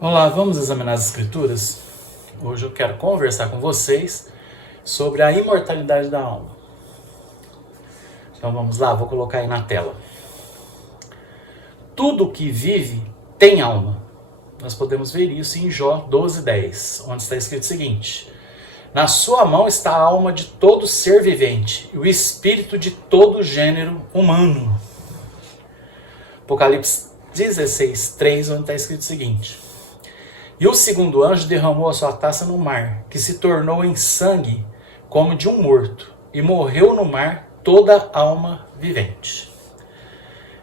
Olá, vamos examinar as Escrituras? Hoje eu quero conversar com vocês sobre a imortalidade da alma. Então vamos lá, vou colocar aí na tela. Tudo que vive tem alma. Nós podemos ver isso em Jó 12:10, onde está escrito o seguinte: na sua mão está a alma de todo ser vivente e o espírito de todo gênero humano. Apocalipse 16:3, onde está escrito o seguinte: e o segundo anjo derramou a sua taça no mar, que se tornou em sangue como de um morto, e morreu no mar toda alma vivente.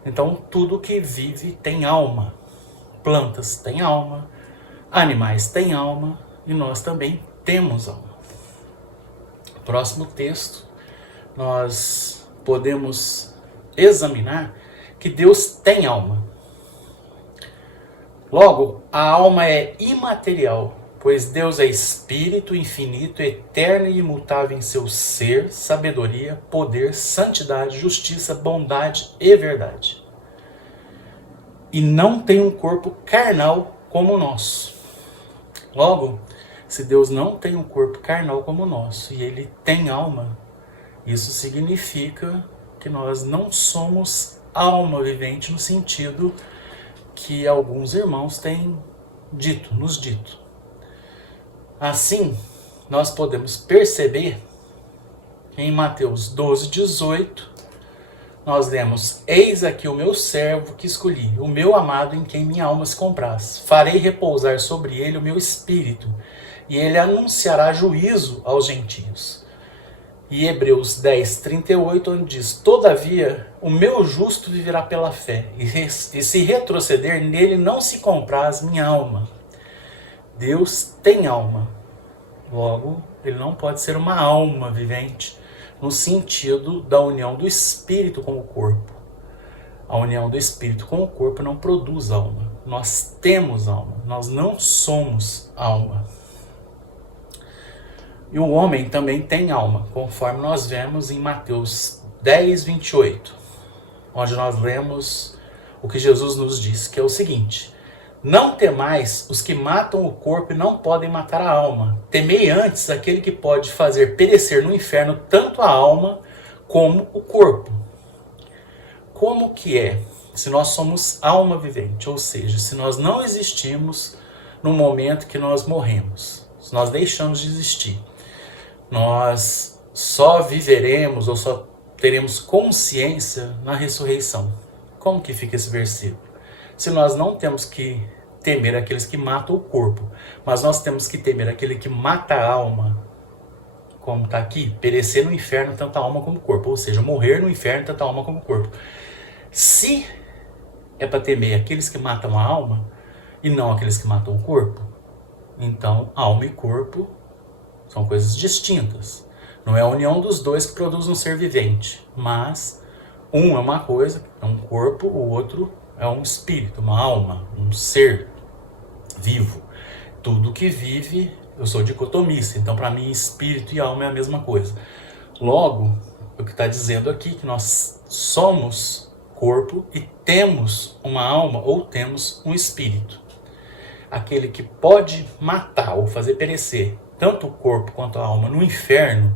Então, tudo que vive tem alma. Plantas têm alma, animais têm alma, e nós também temos alma. Próximo texto, nós podemos examinar que Deus tem alma. Logo, a alma é imaterial, pois Deus é espírito infinito, eterno e imutável em seu ser, sabedoria, poder, santidade, justiça, bondade e verdade. E não tem um corpo carnal como o nosso. Logo, se Deus não tem um corpo carnal como o nosso e ele tem alma, isso significa que nós não somos alma vivente no sentido que alguns irmãos têm nos dito. Assim, nós podemos perceber em Mateus 12:18, nós lemos: eis aqui o meu servo que escolhi, o meu amado em quem minha alma se compraz. Farei repousar sobre ele o meu espírito, e ele anunciará juízo aos gentios. E Hebreus 10:38, onde diz: todavia o meu justo viverá pela fé, e se retroceder nele não se compraz minha alma. Deus tem alma, logo ele não pode ser uma alma vivente no sentido da união do espírito com o corpo. A união do espírito com o corpo não produz alma. Nós temos alma, nós não somos alma. E o homem também tem alma, conforme nós vemos em Mateus 10:28, onde nós lemos o que Jesus nos diz, que é o seguinte: não temais os que matam o corpo e não podem matar a alma. Temei antes aquele que pode fazer perecer no inferno tanto a alma como o corpo. Como que é se nós somos alma vivente? Ou seja, se nós não existimos no momento que nós morremos, se nós deixamos de existir, nós só viveremos ou só teremos consciência na ressurreição. Como que fica esse versículo? Se nós não temos que temer aqueles que matam o corpo, mas nós temos que temer aquele que mata a alma, como está aqui, perecer no inferno tanto a alma como o corpo, ou seja, morrer no inferno tanto a alma como o corpo. Se é para temer aqueles que matam a alma e não aqueles que matam o corpo, então alma e corpo são coisas distintas. Não é a união dos dois que produz um ser vivente, mas um é uma coisa, é um corpo, o outro é um espírito, uma alma, um ser vivo. Tudo que vive, eu sou dicotomista, então para mim espírito e alma é a mesma coisa. Logo, o que está dizendo aqui é que nós somos corpo e temos uma alma ou temos um espírito. Aquele que pode matar ou fazer perecer tanto o corpo quanto a alma no inferno,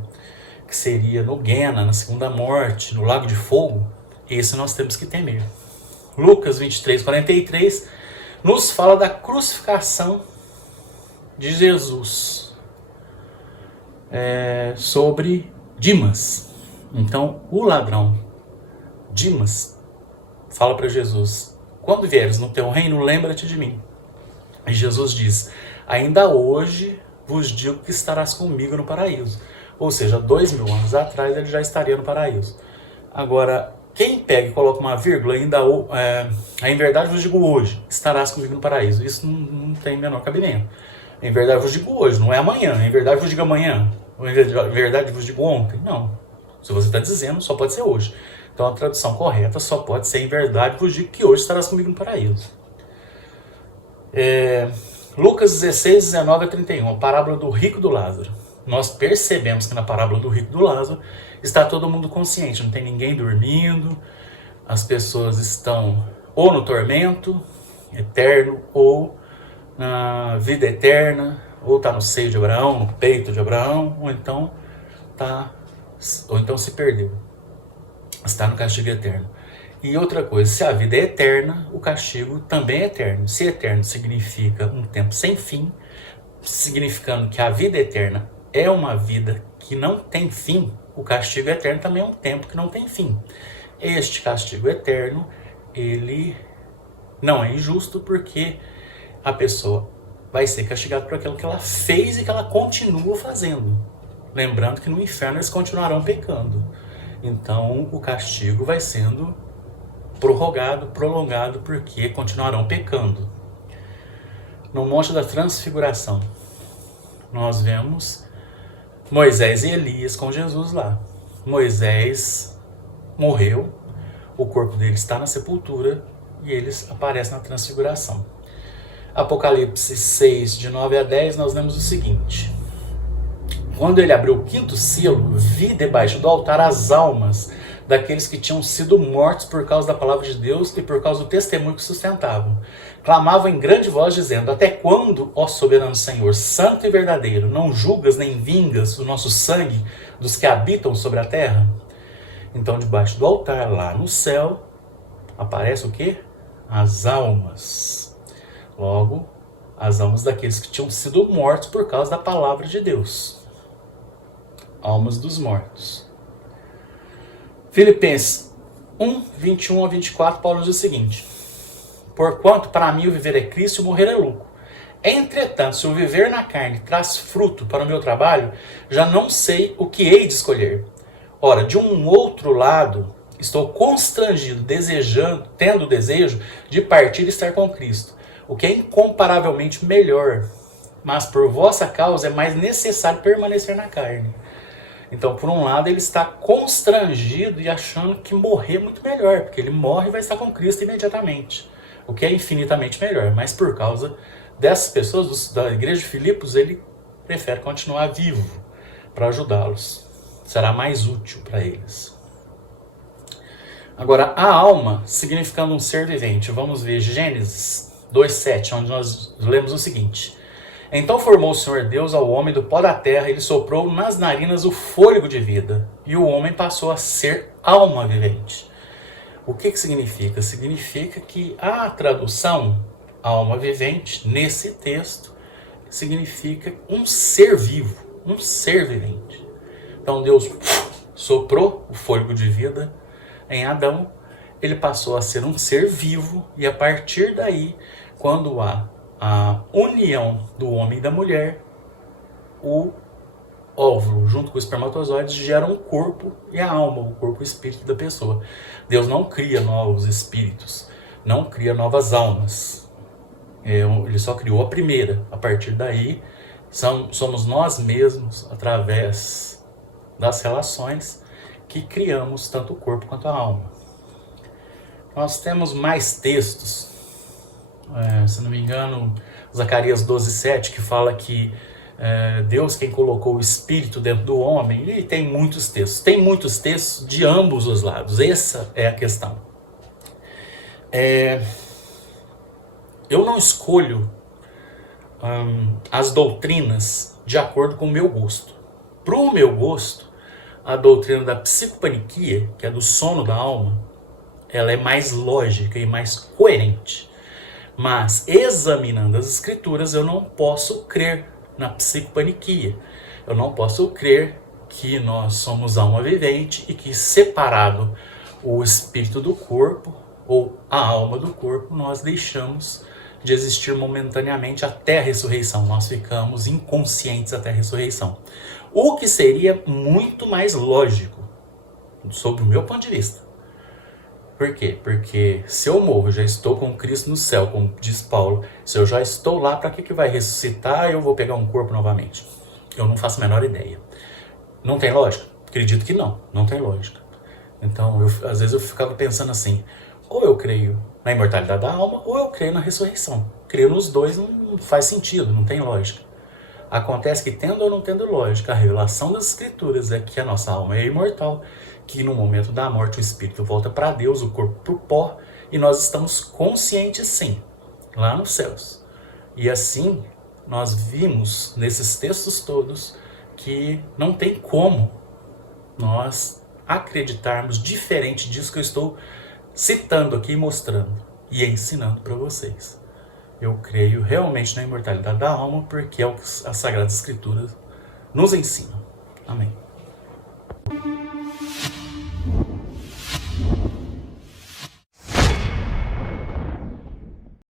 que seria no Guena, na segunda morte, no lago de fogo, esse nós temos que temer. Lucas 23:43 nos fala da crucificação de Jesus, sobre Dimas. Então, o ladrão Dimas fala para Jesus: quando vieres no teu reino, lembra-te de mim. E Jesus diz: ainda hoje vos digo que estarás comigo no paraíso. Ou seja, 2000 anos atrás ele já estaria no paraíso. Agora, quem pega e coloca uma vírgula, em verdade vos digo hoje, estarás comigo no paraíso. Isso não tem menor cabimento. Em verdade vos digo hoje, não é amanhã. Em verdade vos digo amanhã. Ou em verdade vos digo ontem. Não. Se você está dizendo, só pode ser hoje. Então a tradução correta só pode ser: em verdade vos digo que hoje estarás comigo no paraíso. Lucas 16:19-31, a parábola do rico e do Lázaro. Nós percebemos que na parábola do rico e do Lázaro está todo mundo consciente, não tem ninguém dormindo, as pessoas estão ou no tormento eterno ou na vida eterna, ou está no seio de Abraão, no peito de Abraão, ou então se perdeu, está no castigo eterno. E outra coisa, se a vida é eterna, o castigo também é eterno. Se eterno significa um tempo sem fim, significando que a vida eterna é uma vida que não tem fim, o castigo eterno também é um tempo que não tem fim. Este castigo eterno, ele não é injusto, porque a pessoa vai ser castigada por aquilo que ela fez e que ela continua fazendo. Lembrando que no inferno eles continuarão pecando. Então o castigo vai sendo prolongado, porque continuarão pecando. No Monte da Transfiguração, nós vemos Moisés e Elias com Jesus lá. Moisés morreu, o corpo dele está na sepultura e eles aparecem na Transfiguração. Apocalipse 6, de 9 a 10, nós lemos o seguinte: quando ele abriu o quinto selo, vi debaixo do altar as almas daqueles que tinham sido mortos por causa da palavra de Deus e por causa do testemunho que sustentavam. Clamavam em grande voz, dizendo: até quando, ó soberano Senhor, santo e verdadeiro, não julgas nem vingas o nosso sangue dos que habitam sobre a terra? Então, debaixo do altar, lá no céu, aparece o quê? As almas. Logo, as almas daqueles que tinham sido mortos por causa da palavra de Deus. Almas dos mortos. Filipenses 1, 21 a 24, Paulo diz o seguinte: porquanto para mim o viver é Cristo e o morrer é lucro. Entretanto, se o viver na carne traz fruto para o meu trabalho, já não sei o que hei de escolher. Ora, de um outro lado, estou constrangido, tendo o desejo de partir e estar com Cristo, o que é incomparavelmente melhor, mas por vossa causa é mais necessário permanecer na carne. Então, por um lado, ele está constrangido e achando que morrer é muito melhor, porque ele morre e vai estar com Cristo imediatamente, o que é infinitamente melhor. Mas por causa dessas pessoas da igreja de Filipos, ele prefere continuar vivo para ajudá-los. Será mais útil para eles. Agora, a alma, significando um ser vivente. Vamos ver Gênesis 2:7, onde nós lemos o seguinte: então formou o Senhor Deus ao homem do pó da terra, e ele soprou nas narinas o fôlego de vida, e o homem passou a ser alma vivente. O que significa? Significa que a tradução alma vivente, nesse texto, significa um ser vivo, um ser vivente. Então Deus soprou o fôlego de vida em Adão, ele passou a ser um ser vivo, e a partir daí, quando há a união do homem e da mulher, o óvulo junto com os espermatozoides gera um corpo e a alma, o corpo e o espírito da pessoa. Deus não cria novos espíritos, não cria novas almas. Ele só criou a primeira. A partir daí, somos nós mesmos, através das relações, que criamos tanto o corpo quanto a alma. Nós temos mais textos. Se não me engano, Zacarias 12:7, que fala que Deus quem colocou o espírito dentro do homem. E tem muitos textos. Tem muitos textos de ambos os lados. Essa é a questão. Eu não escolho as doutrinas de acordo com o meu gosto. Para o meu gosto, a doutrina da psicopaniquia, que é do sono da alma, ela é mais lógica e mais coerente. Mas, examinando as escrituras, eu não posso crer na psicopaniquia. Eu não posso crer que nós somos alma vivente e que, separado o espírito do corpo ou a alma do corpo, nós deixamos de existir momentaneamente até a ressurreição. Nós ficamos inconscientes até a ressurreição. O que seria muito mais lógico, sob o meu ponto de vista. Por quê? Porque se eu morro, eu já estou com Cristo no céu, como diz Paulo. Se eu já estou lá, para que vai ressuscitar e eu vou pegar um corpo novamente? Eu não faço a menor ideia. Não tem lógica? Acredito que não tem lógica. Então, às vezes eu ficava pensando assim, ou eu creio na imortalidade da alma, ou eu creio na ressurreição. Creio nos dois não faz sentido, não tem lógica. Acontece que, tendo ou não tendo lógica, a revelação das escrituras é que a nossa alma é imortal, que no momento da morte o espírito volta para Deus, o corpo para o pó, e nós estamos conscientes sim, lá nos céus. E assim, nós vimos nesses textos todos que não tem como nós acreditarmos diferente disso que eu estou citando aqui, mostrando e ensinando para vocês. Eu creio realmente na imortalidade da alma, porque é o que as Sagradas Escrituras nos ensinam. Amém.